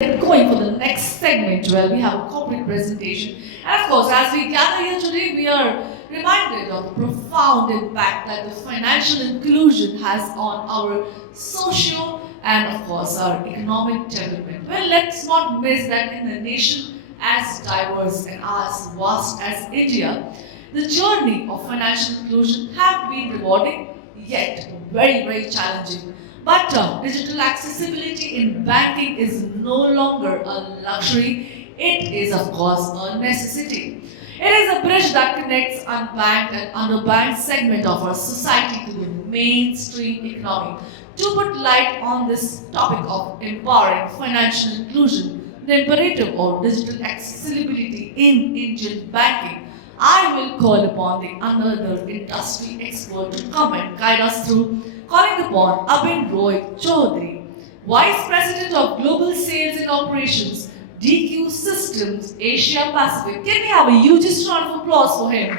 get going for the next segment where we have a corporate presentation. And of course, as we gather here today, we are reminded of the profound impact that the financial inclusion has on our social and of course our economic development. Well, let's not miss that in a nation as diverse and as vast as India, the journey of financial inclusion have been rewarding yet very challenging. But digital accessibility in banking is no longer a luxury, it is of course a necessity. It is a bridge that connects unbanked and underbanked segment of our society to the mainstream economy. To put light on this topic of empowering financial inclusion, the imperative of digital accessibility in Indian banking, I will call upon the another industry expert to come and guide us through, calling upon Abin Roy Choudhury, Vice President of Global Sales and Operations, Deque Systems, Asia Pacific. Can we have a huge round of applause for him?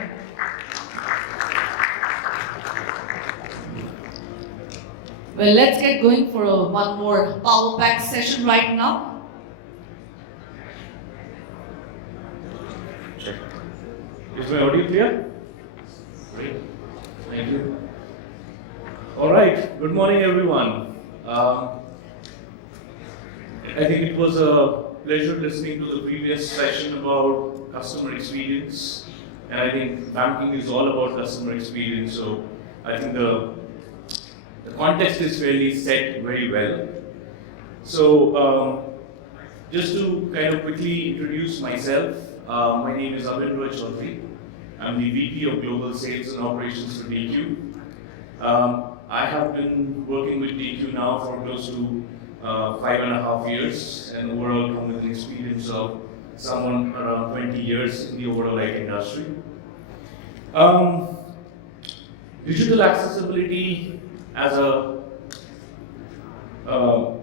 Well, let's get going for one more power pack session right now. Is my audio clear? Great. Thank you. All right. Good morning, everyone. I think it was a pleasure listening to the previous session about customer experience. And I think banking is all about customer experience. So I think the context is fairly set very well. So just to kind of quickly introduce myself, my name is Abin Roy Choudhury. I'm the VP of Global Sales and Operations for Deque. I have been working with Deque now for close to 5.5 years, and overall come with an experience of someone around 20 years in the overall IT industry. Digital accessibility as a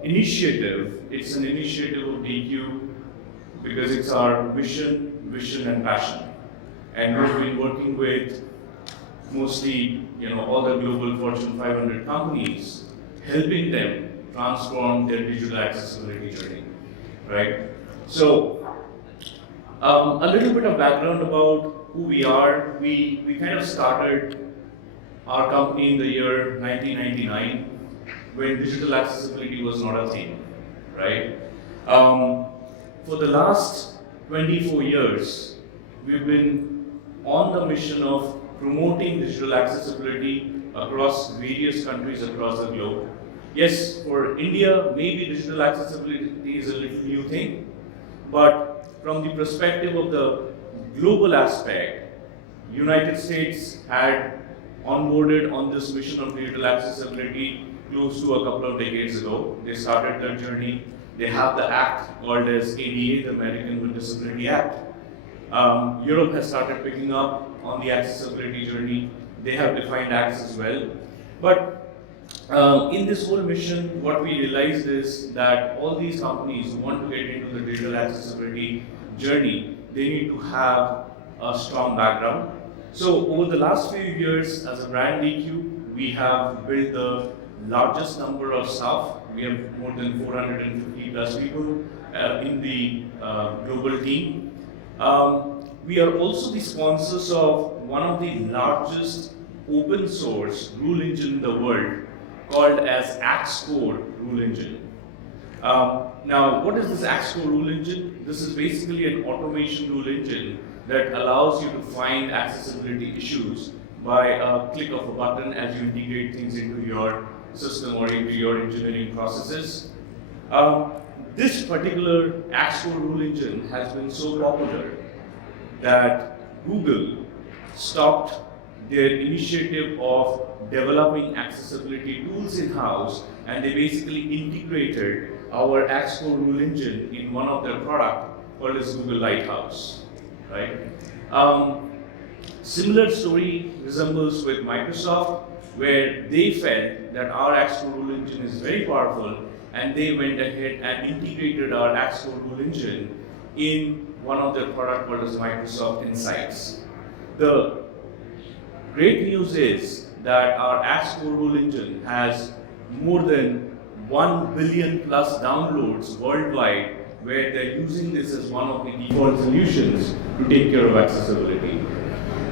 initiative, it's an initiative of Deque because it's our mission, vision and passion. And we've been working with mostly, all the global Fortune 500 companies, helping them transform their digital accessibility journey, right? So, a little bit of background about who we are. We kind of started our company in the year 1999, when digital accessibility was not a thing, right? For the last 24 years, we've been on the mission of promoting digital accessibility across various countries across the globe. Yes, for India, maybe digital accessibility is a little new thing, but from the perspective of the global aspect, United States had onboarded on this mission of digital accessibility close to a couple of decades ago. They started their journey. They have the act called as ADA, the American with Disability Act. Europe has started picking up on the accessibility journey. They have defined acts as well. But in this whole mission, what we realized is that all these companies who want to get into the digital accessibility journey, they need to have a strong background. So over the last few years, as a brand Deque, we have built the largest number of staff. We have more than 450 plus people in the global team. We are also the sponsors of one of the largest open source rule engine in the world, called as 𝐶𝐶 rule engine. Now, what is this 𝐶𝐶 rule engine? This is basically an automation rule engine that allows you to find accessibility issues by a click of a button as you integrate things into your system or into your engineering processes. This particular 𝐶𝐶 rule engine has been so popular that Google stopped their initiative of developing accessibility tools in-house, and they basically integrated our 𝐶𝐶 rule engine in one of their products called as Google Lighthouse, right? Similar story resembles with Microsoft, where they felt that our 𝐶𝐶 rule engine is very powerful, and they went ahead and integrated our 𝐶𝐶 rule engine in one of their products called as Microsoft Insights. The great news is that our 𝐶𝐶 rule engine has more than 1 billion plus downloads worldwide where they're using this as one of the default solutions to take care of accessibility.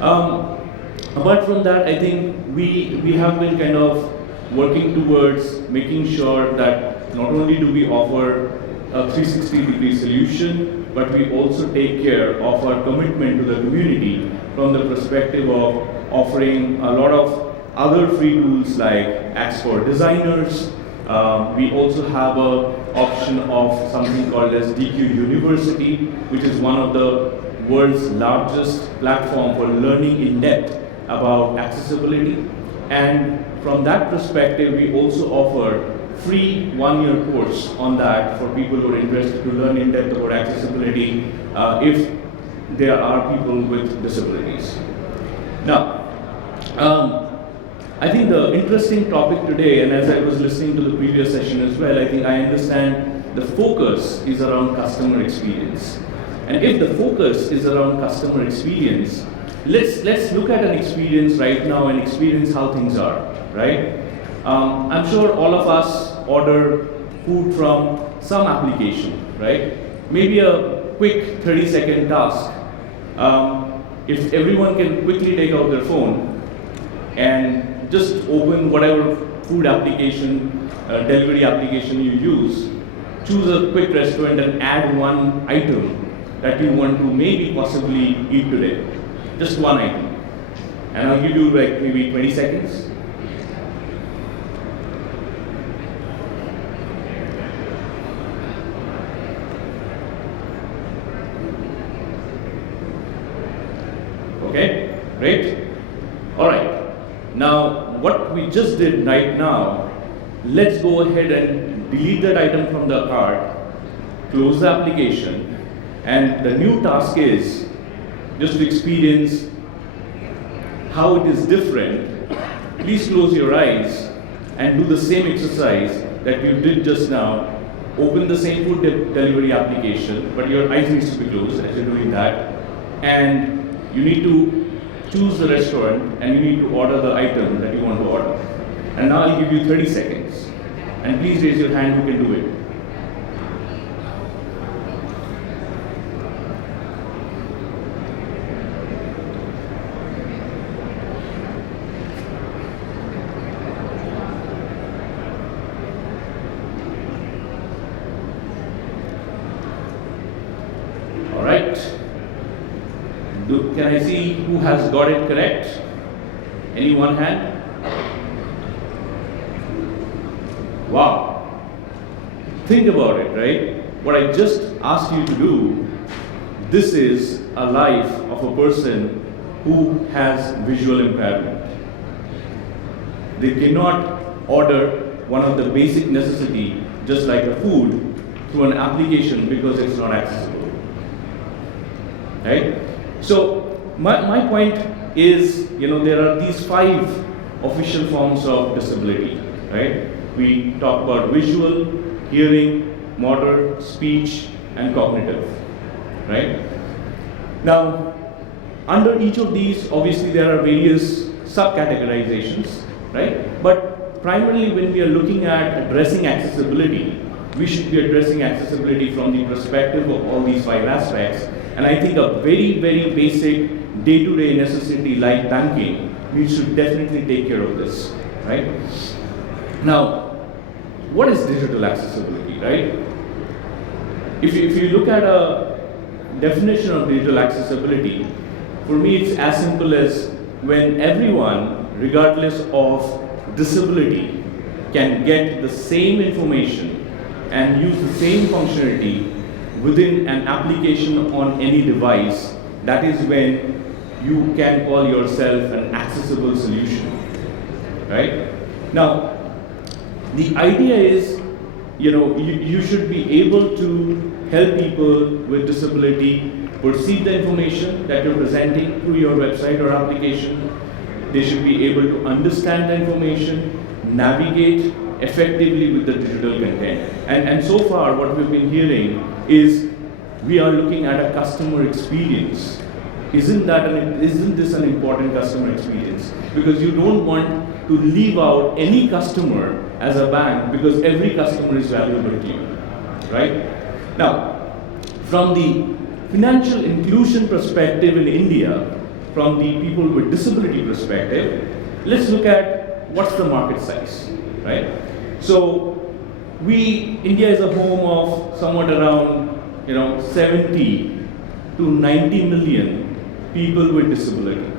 Apart from that, I think we have been kind of working towards making sure that not only do we offer a 360-degree solution, but we also take care of our commitment to the community from the perspective of offering a lot of other free tools like apps for designers. We also have an option of something called as Deque University, which is one of the world's largest platform for learning in depth about accessibility. And from that perspective, we also offer free one-year course on that for people who are interested to learn in depth about accessibility if there are people with disabilities. Now, I think the interesting topic today, and as I was listening to the previous session as well, I think I understand the focus is around customer experience. And if the focus is around customer experience, let's look at an experience right now and experience how things are, right? I'm sure all of us order food from some application, right? Maybe a quick 30-second task. If everyone can quickly take out their phone and just open whatever food application, delivery application you use, choose a quick restaurant and add one item that you want to maybe possibly eat today. Just one item. And I'll give you like maybe 20 seconds. Okay, great. All right. Now, what we just did right now, let's go ahead and delete that item from the cart, close the application, and the new task is just to experience how it is different. Please close your eyes and do the same exercise that you did just now. Open the same food delivery application, but your eyes needs to be closed as you're doing that. And you need to choose the restaurant and you need to order the item that you want to order. And now I'll give you 30 seconds. And please raise your hand who can do it. All right. Can I see who has got it correct? Any one hand? Wow. Think about it, right? What I just asked you to do, this is a life of a person who has visual impairment. They cannot order one of the basic necessity, just like the food, through an application because it's not accessible. Right? So my point is, there are these 5 official forms of disability, right? We talk about visual, hearing, motor, speech, and cognitive, right? Now, under each of these, obviously there are various subcategorizations, right? But primarily when we are looking at addressing accessibility, we should be addressing accessibility from the perspective of all these 5 aspects. And I think a very, very basic day-to-day necessity like banking, we should definitely take care of this, right? Now, what is digital accessibility, right? If you look at a definition of digital accessibility, for me it's as simple as when everyone, regardless of disability, can get the same information and use the same functionality within an application on any device, that is when you can call yourself an accessible solution, right? Now, the idea is, you should be able to help people with disability perceive the information that you're presenting through your website or application. They should be able to understand the information, navigate effectively with the digital content. And so far, what we've been hearing is we are looking at a customer experience. Isn't this an important customer experience? Because you don't want to leave out any customer as a bank because every customer is valuable to you, right? Now, From the financial inclusion perspective in India, from the people with disability perspective, let's look at what's the market size, right? So India is a home of somewhat around 70 to 90 million people with disability.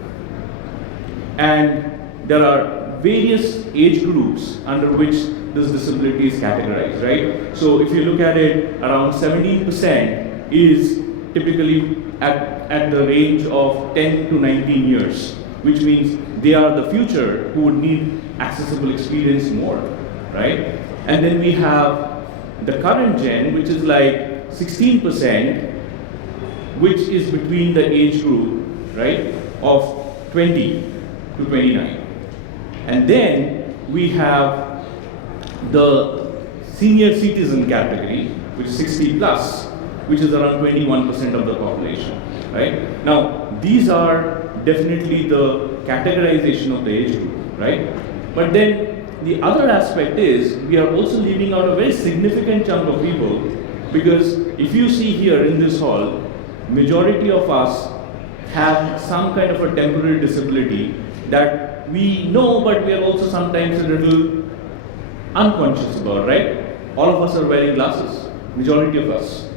And there are various age groups under which this disability is categorized, right? So if you look at it, around 17% is typically at the range of 10 to 19 years, which means they are the future who would need accessible experience more, right? And then we have the current gen, which is like 16%, which is between the age group, right, of 20 to 29. And then we have the senior citizen category, which is 60 plus, which is around 21% of the population, right? Now, these are definitely the categorization of the age group, right? But then the other aspect is we are also leaving out a very significant chunk of people, because if you see here in this hall, majority of us have some kind of a temporary disability that we know, but we are also sometimes a little unconscious about, right? All of us are wearing glasses, majority of us,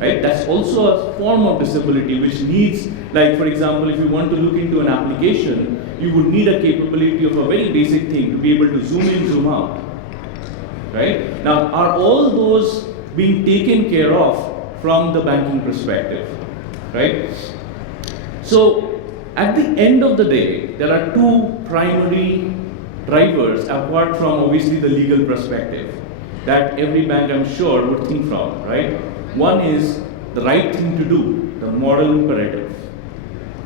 right? That's also a form of disability which needs, like for example, if you want to look into an application, you would need a capability of a very basic thing to be able to zoom in, zoom out, right? Now, are all those being taken care of from the banking perspective, right? So, at the end of the day, there are two primary drivers apart from obviously the legal perspective that every bank, I'm sure, would think from, right? One is the right thing to do, the moral imperative,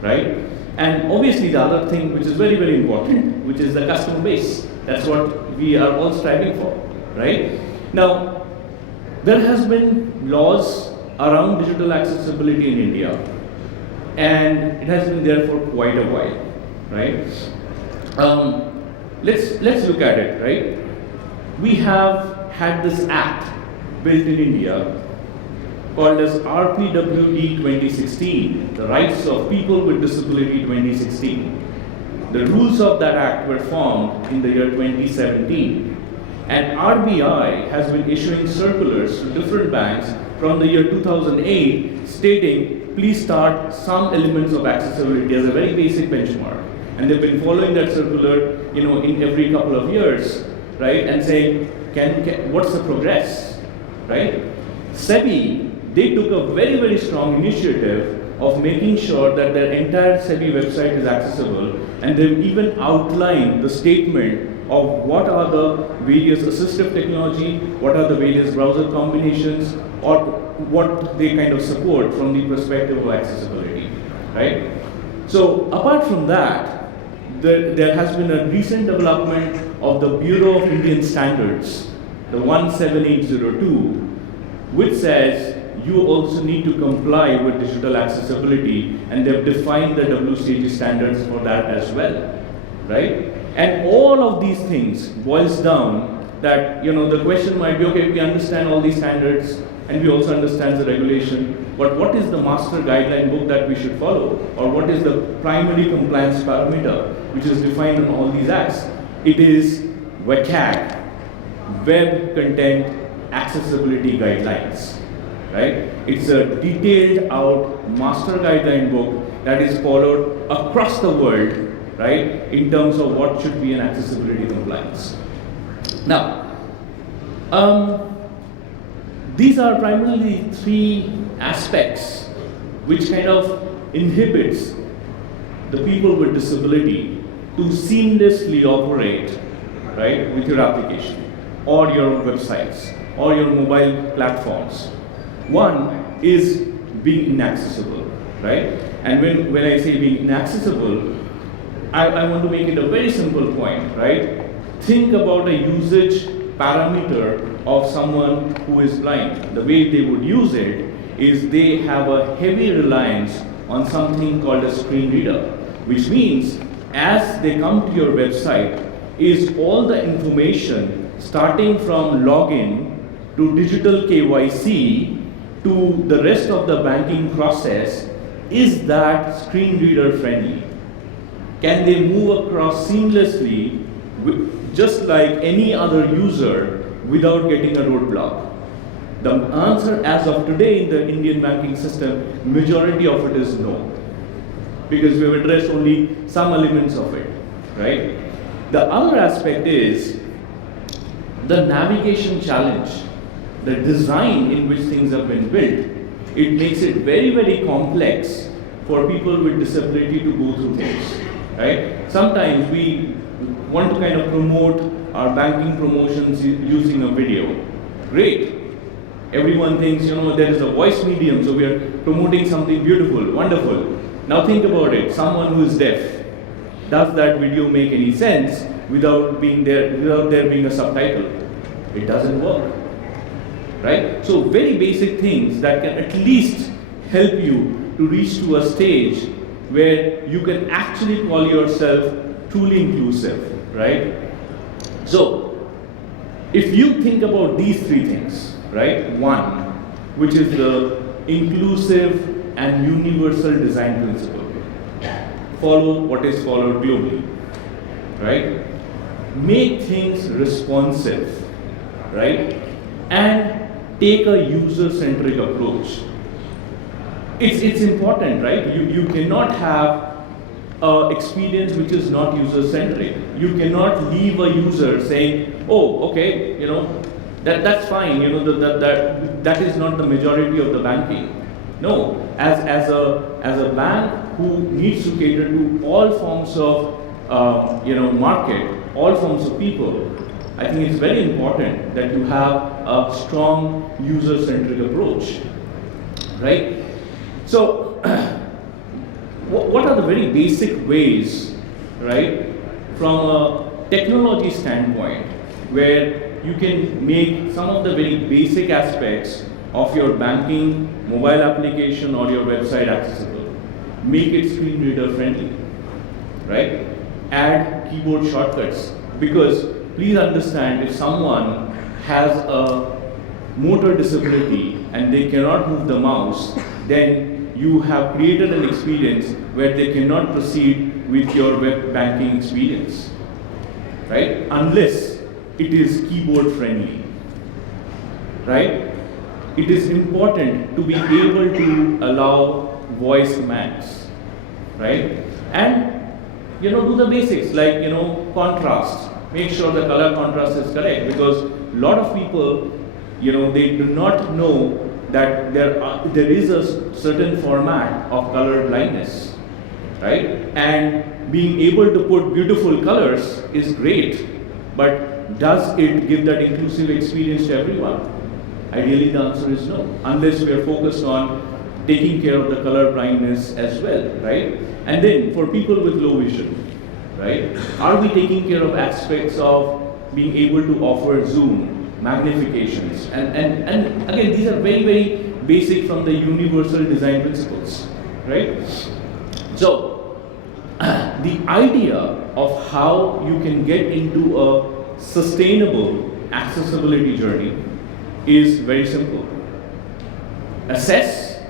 right? And obviously the other thing which is very, very important, which is the customer base. That's what we are all striving for, right? Now, there has been laws around digital accessibility in India, and it has been there for quite a while, right? Let's look at it, right? We have had this act built in India called as RPWD 2016, the Rights of People with Disability 2016. The rules of that act were formed in the year 2017, and RBI has been issuing circulars to different banks from the year 2008 stating, please start some elements of accessibility as a very basic benchmark. And they've been following that circular, in every couple of years, right? And saying, what's the progress, right? SEBI, they took a very, very strong initiative of making sure that their entire SEBI website is accessible, and they've even outlined the statement of what are the various assistive technology, what are the various browser combinations, or what they kind of support from the perspective of accessibility, right? So apart from that, there has been a recent development of the Bureau of Indian Standards, the 17802, which says you also need to comply with digital accessibility, and they've defined the WCAG standards for that as well, right? And all of these things boils down that, the question might be, okay, we understand all these standards, and we also understand the regulation, but what is the master guideline book that we should follow? Or what is the primary compliance parameter which is defined in all these acts? It is WCAG, Web Content Accessibility Guidelines, right? It's a detailed out master guideline book that is followed across the world, right, in terms of what should be an accessibility compliance. Now, these are primarily three aspects which kind of inhibits the people with disability to seamlessly operate, right, with your application or your websites or your mobile platforms. One is being inaccessible, right? And when I say being inaccessible, I want to make it a very simple point, right? Think about a usage parameter of someone who is blind. The way they would use it is they have a heavy reliance on something called a screen reader, which means as they come to your website is all the information starting from login to digital KYC to the rest of the banking process, is that screen reader friendly? Can they move across seamlessly, just like any other user, without getting a roadblock? The answer as of today in the Indian banking system, majority of it is no. Because we have addressed only some elements of it, right? The other aspect is the navigation challenge, the design in which things have been built. It makes it very, very complex for people with disability to go through things, right? Sometimes we want to kind of promote our banking promotions using a video. Great. Everyone thinks, there is a voice medium, so we are promoting something beautiful, wonderful. Now think about it, someone who is deaf. Does that video make any sense without there being a subtitle? It doesn't work, right? So very basic things that can at least help you to reach to a stage where you can actually call yourself truly inclusive, right? So if you think about these three things, right? One, which is the inclusive and universal design principle. Follow what is followed globally, right? Make things responsive, right? And take a user-centric approach. It's important, right? You cannot have an experience which is not user-centric. You cannot leave a user saying, oh, okay, that's fine, that is not the majority of the banking. No, as a bank who needs to cater to all forms of market, all forms of people, I think it's very important that you have a strong user-centric approach, right? So, what are the very basic ways, right, from a technology standpoint, where you can make some of the very basic aspects of your banking mobile application or your website accessible. Make it screen reader friendly, right? Add keyboard shortcuts, because please understand, if someone has a motor disability and they cannot move the mouse, then you have created an experience where they cannot proceed with your web banking experience, right? Unless it is keyboard friendly, right? It is important to be able to allow voice commands, right? And do the basics like contrast. Make sure the color contrast is correct, because a lot of people, they do not know that there is a certain format of color blindness, right? And being able to put beautiful colors is great, but does it give that inclusive experience to everyone? Ideally, the answer is no, unless we are focused on taking care of the color blindness as well, right? And then for people with low vision, right? Are we taking care of aspects of being able to offer zoom, magnifications? And again, these are very, very basic from the universal design principles, right? So, the idea of how you can get into a sustainable accessibility journey is very simple. Assess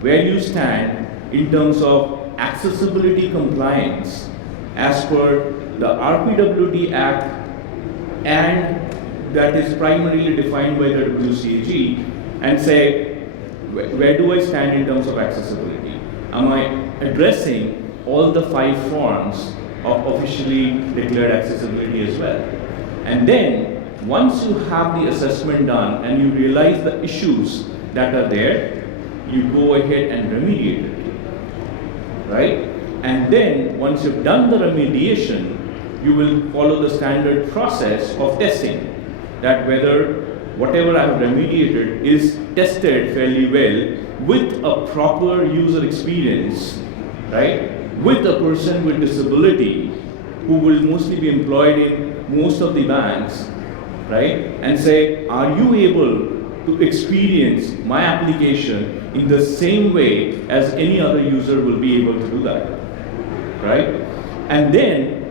where you stand in terms of accessibility compliance as per the RPWD Act, and that is primarily defined by the WCAG, and say, where do I stand in terms of accessibility? Am I addressing all the 5 forms of officially declared accessibility as well? And then, once you have the assessment done and you realize the issues that are there, you go ahead and remediate it, right? And then, once you've done the remediation, you will follow the standard process of testing, that whether whatever I have remediated is tested fairly well with a proper user experience, right? With a person with disability who will mostly be employed in most of the banks, right? And say, are you able to experience my application in the same way as any other user will be able to do that, right? And then,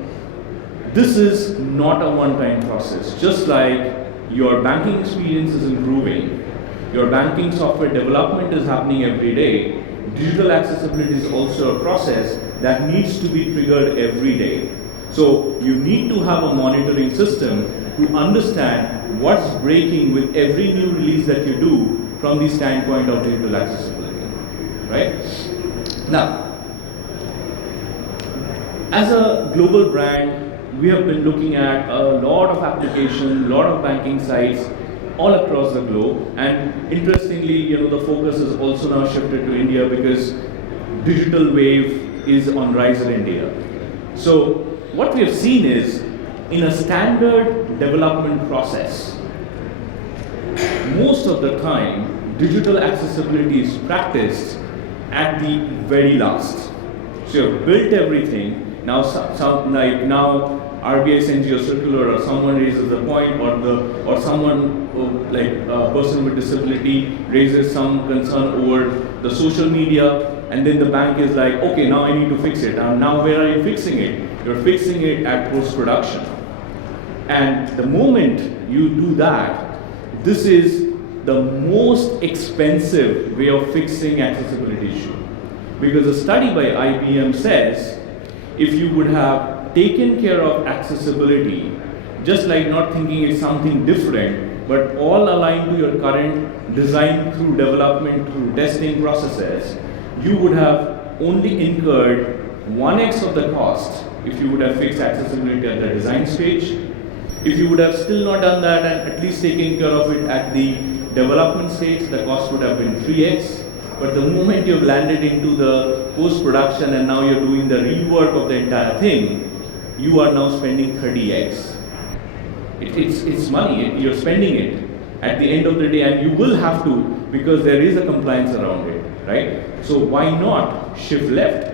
this is not a one-time process. Just like your banking experience is improving, your banking software development is happening every day, digital accessibility is also a process that needs to be triggered every day. So you need to have a monitoring system to understand what's breaking with every new release that you do from the standpoint of digital accessibility, right? Now, as a global brand, we have been looking at a lot of applications, a lot of banking sites all across the globe. And interestingly, the focus is also now shifted to India because digital wave is on rise in India. So what we have seen is, in a standard development process, most of the time, digital accessibility is practiced at the very last. So you've built everything. Now, now RBI sends you a circular, or someone raises a point, or someone like a person with disability raises some concern over the social media, and then the bank is like, okay, now I need to fix it. And now where are you fixing it? You're fixing it at post-production. And the moment you do that, this is the most expensive way of fixing accessibility issue. Because a study by IBM says, if you would have taken care of accessibility, just like not thinking it's something different, but all aligned to your current design through development, through testing processes, you would have only incurred 1x of the cost if you would have fixed accessibility at the design stage. If you would have still not done that and at least taken care of it at the development stage, the cost would have been 3x. But the moment you've landed into the post-production and now you're doing the rework of the entire thing, you are now spending 30x. It's money, you're spending it at the end of the day, and you will have to, because there is a compliance around it, right? So why not shift left?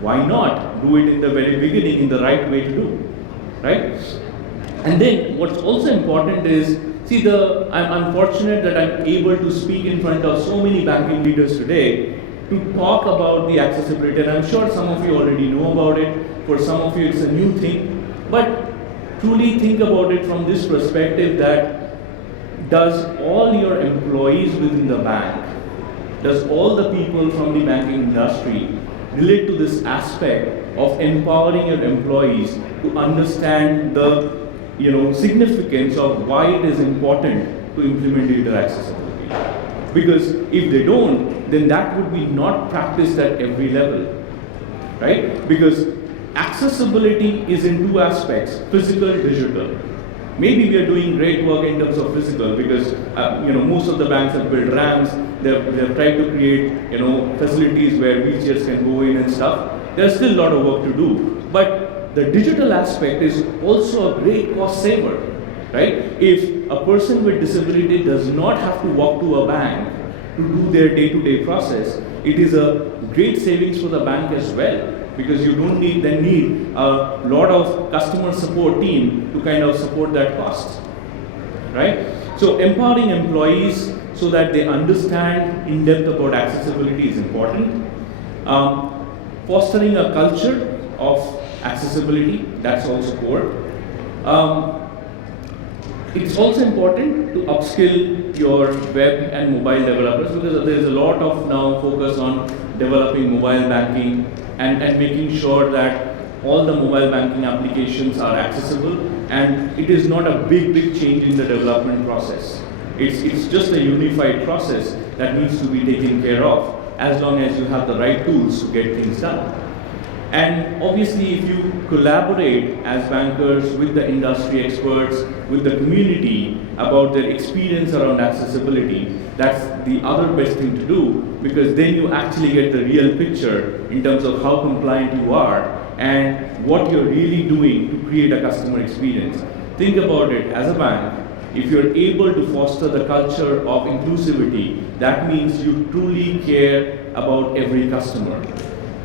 Why not do it in the very beginning in the right way to do, right? And then what's also important is, see, I'm fortunate that I'm able to speak in front of so many banking leaders today to talk about the accessibility. And I'm sure some of you already know about it. For some of you, it's a new thing. But truly think about it from this perspective that does all your employees within the bank, does all the people from the banking industry relate to this aspect of empowering your employees to understand the significance of why it is important to implement digital accessibility? Because if they don't, then that would be not practiced at every level, right? Because accessibility is in two aspects: physical, digital. Maybe we are doing great work in terms of physical because most of the banks have built ramps. They've tried to create facilities where wheelchairs can go in and stuff. There's still a lot of work to do, but the digital aspect is also a great cost saver, right? If a person with disability does not have to walk to a bank to do their day-to-day process, it is a great savings for the bank as well, because you don't need a lot of customer support team to kind of support that cost, right? So empowering employees so that they understand in depth about accessibility is important. Fostering a culture of accessibility, that's also core. It's also important to upskill your web and mobile developers, because there is a lot of now focus on developing mobile banking and making sure that all the mobile banking applications are accessible, and it is not a big change in the development process. It's just a unified process that needs to be taken care of as long as you have the right tools to get things done. And obviously, if you collaborate as bankers with the industry experts, with the community about their experience around accessibility, that's the other best thing to do, because then you actually get the real picture in terms of how compliant you are and what you're really doing to create a customer experience. Think about it as a bank. If you're able to foster the culture of inclusivity, that means you truly care about every customer.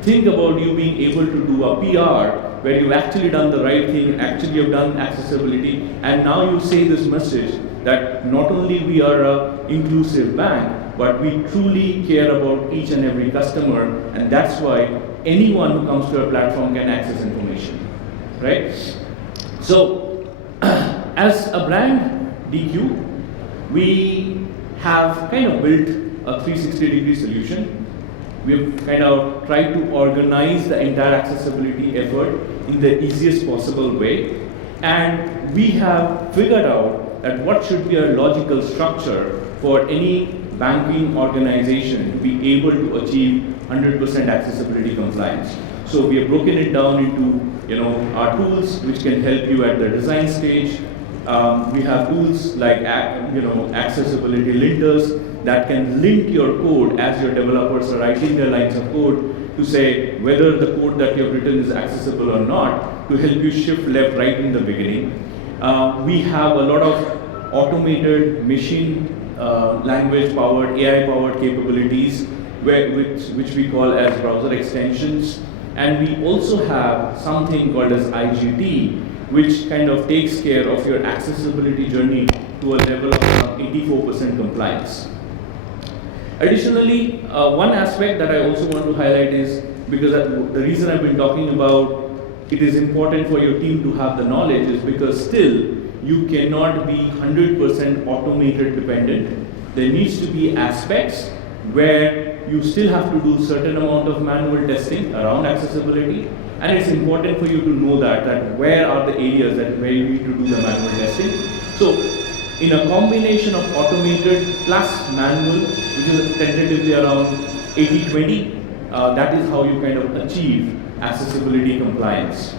Think about you being able to do a PR where you've actually done the right thing, actually you've done accessibility, and now you say this message that not only we are an inclusive bank, but we truly care about each and every customer, and that's why anyone who comes to our platform can access information, right? So, as a brand, Deque, we have kind of built a 360-degree solution. We've kind of tried to organize the entire accessibility effort in the easiest possible way. And we have figured out that what should be a logical structure for any banking organization to be able to achieve 100% accessibility compliance. So we have broken it down into our tools which can help you at the design stage. We have tools like accessibility linters that can link your code as your developers are writing their lines of code to say whether the code that you have written is accessible or not, to help you shift left right in the beginning. We have a lot of automated machine language powered, AI powered capabilities which we call as browser extensions. And we also have something called as IGT, which kind of takes care of your accessibility journey to a level of 84% compliance. Additionally, one aspect that I also want to highlight is, because the reason I've been talking about it is important for your team to have the knowledge is because still you cannot be 100% automated dependent. There needs to be aspects where you still have to do certain amount of manual testing around accessibility, and it's important for you to know that where are the areas where you need to do the manual testing. So in a combination of automated plus manual, which is tentatively around 80-20, that is how you kind of achieve accessibility compliance.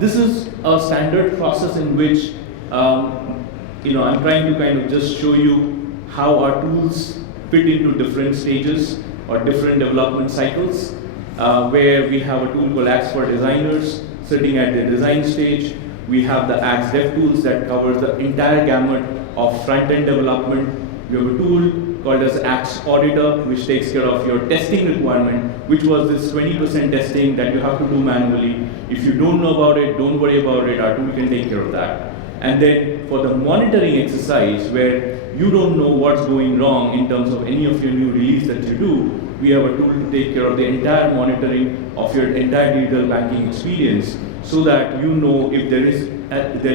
This is a standard process in which I'm trying to kind of just show you how our tools fit into different stages or different development cycles, where we have a tool called Axe for designers sitting at the design stage. We have the Axe Dev tools that covers the entire gamut of front-end development. We have a tool called as Axe Auditor, which takes care of your testing requirement, which was this 20% testing that you have to do manually. If you don't know about it, don't worry about it, our tool can take care of that. And then for the monitoring exercise, where you don't know what's going wrong in terms of any of your new release that you do, we have a tool to take care of the entire monitoring of your entire digital banking experience, so that you know if there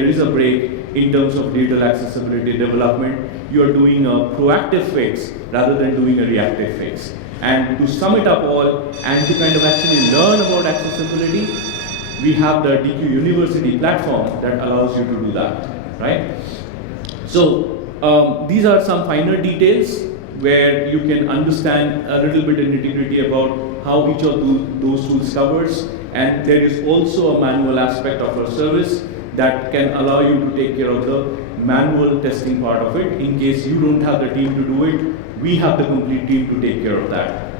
is a break in terms of digital accessibility development, you are doing a proactive fix rather than doing a reactive fix. And to sum it up all, and to kind of actually learn about accessibility, we have the Deque University platform that allows you to do that, right? So these are some finer details where you can understand a little bit in nitty-gritty about how each of those tools covers. And there is also a manual aspect of our service that can allow you to take care of the manual testing part of it. In case you don't have the team to do it, we have the complete team to take care of that.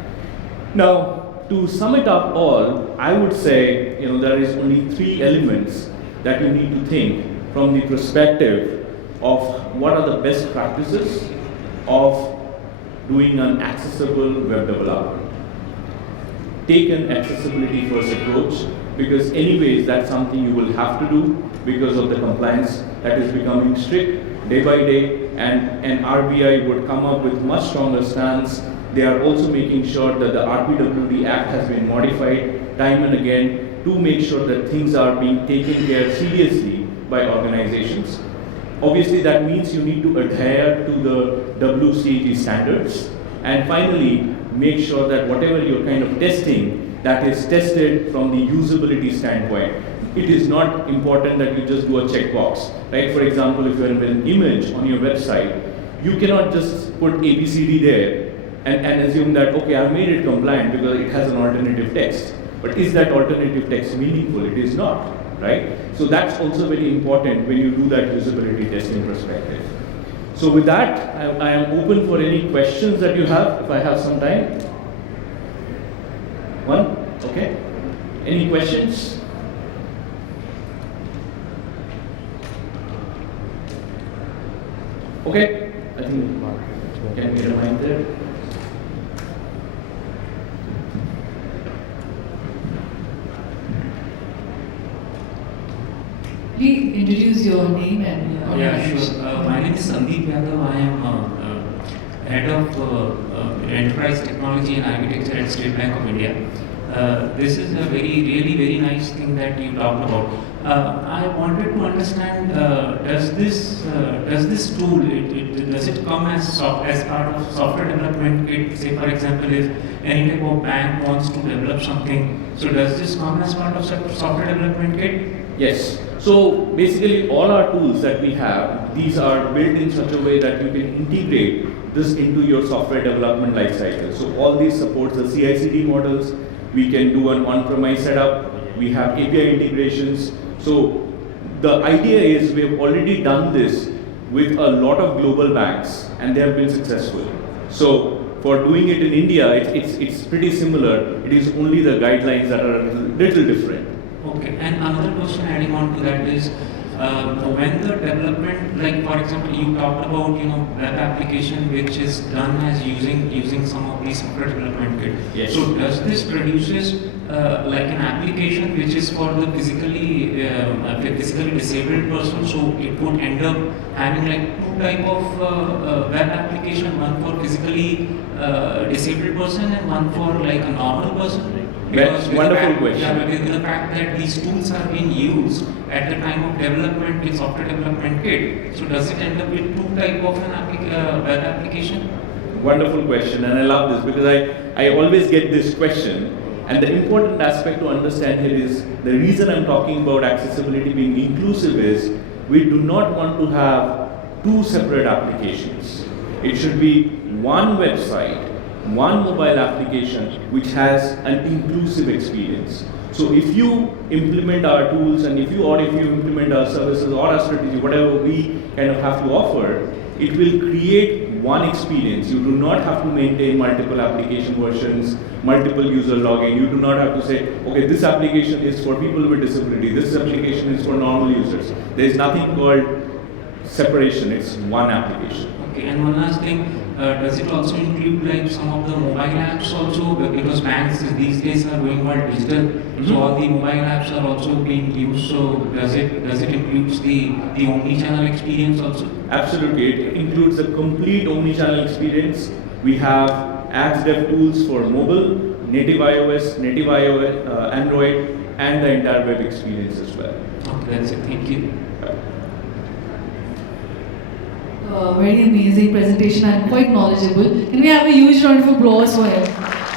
Now, to sum it up all, I would say there is only 3 elements that you need to think from the perspective of what are the best practices of doing an accessible web development. Take an accessibility first approach, because anyways that's something you will have to do because of the compliance that is becoming strict day by day, and RBI would come up with much stronger stance. They are also making sure that the RPWD Act has been modified time and again to make sure that things are being taken care seriously by organizations. Obviously, that means you need to adhere to the WCAG standards. And finally, make sure that whatever you're kind of testing, that is tested from the usability standpoint. It is not important that you just do a checkbox, right? For example, if you have an image on your website, you cannot just put ABCD there and assume that, okay, I've made it compliant because it has an alternative text. But is that alternative text meaningful? It is not, right? So that's also very important when you do that usability testing perspective. So with that, I am open for any questions that you have, if I have some time. One? Okay. Any questions? Okay. I think, can we get a mic there? Please introduce your name and your organization. Sure. My name is Sandeep Yadav. I am head of enterprise technology and architecture at State Bank of India. This is a really very nice thing that you talked about. I wanted to understand, does this tool, does it come as part of software development kit? Say for example, if any type of bank wants to develop something, so does this come as part of software development kit? Yes. So basically all our tools that we have, these are built in such a way that you can integrate this into your software development lifecycle. So all these supports the CI/CD models. We can do an on-premise setup. We have API integrations. So the idea is we have already done this with a lot of global banks and they have been successful. So for doing it in India, it's pretty similar. It is only the guidelines that are a little different. Okay, and another question adding on to that is, when the development, like for example, you talked about web application which is done as using some of these software development kit. Yes. So does this produces like an application which is for the physically disabled person? So it would end up having like two type of web application, one for physically disabled person and one for like a normal person. That's wonderful question. Yeah, because the fact that these tools are being used at the time of development in software development kit, so does it end up with two type of an web application? Wonderful question, and I love this because I always get this question. And the important aspect to understand here is the reason I'm talking about accessibility being inclusive is we do not want to have two separate applications. It should be one website, one mobile application which has an inclusive experience. So if you implement our tools and if you implement our services or our strategy, whatever we kind of have to offer, it will create one experience. You do not have to maintain multiple application versions, multiple user login. You do not have to say, okay, this application is for people with disability, this application is for normal users. There is nothing called separation, it's one application. Okay, and one last thing, does it also include like some of the mobile apps also? Because banks these days are going all digital, so all the mobile apps are also being used. So does it include the omni-channel experience also? Absolutely, it includes the complete omni-channel experience. We have apps dev tools for mobile, native iOS, Android, and the entire web experience as well. Okay, that's it. Thank you. Very amazing presentation and quite knowledgeable. Can we have a huge round of applause for him?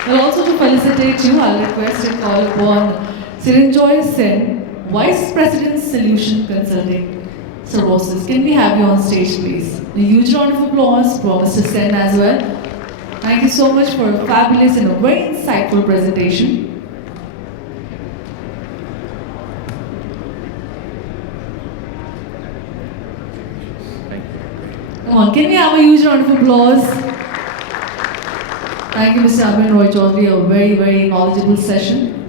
Well, also to felicitate you, I'll request to call upon 𝐄𝐿𝐿 Sen, Vice President Solution Consulting Services. Can we have you on stage, please? A huge round of applause for Mr. Sen as well. Thank you so much for a fabulous and a very insightful presentation. Come on, can we have a huge round of applause? Thank you, Mr. Abin Roy Choudhury, a very knowledgeable session.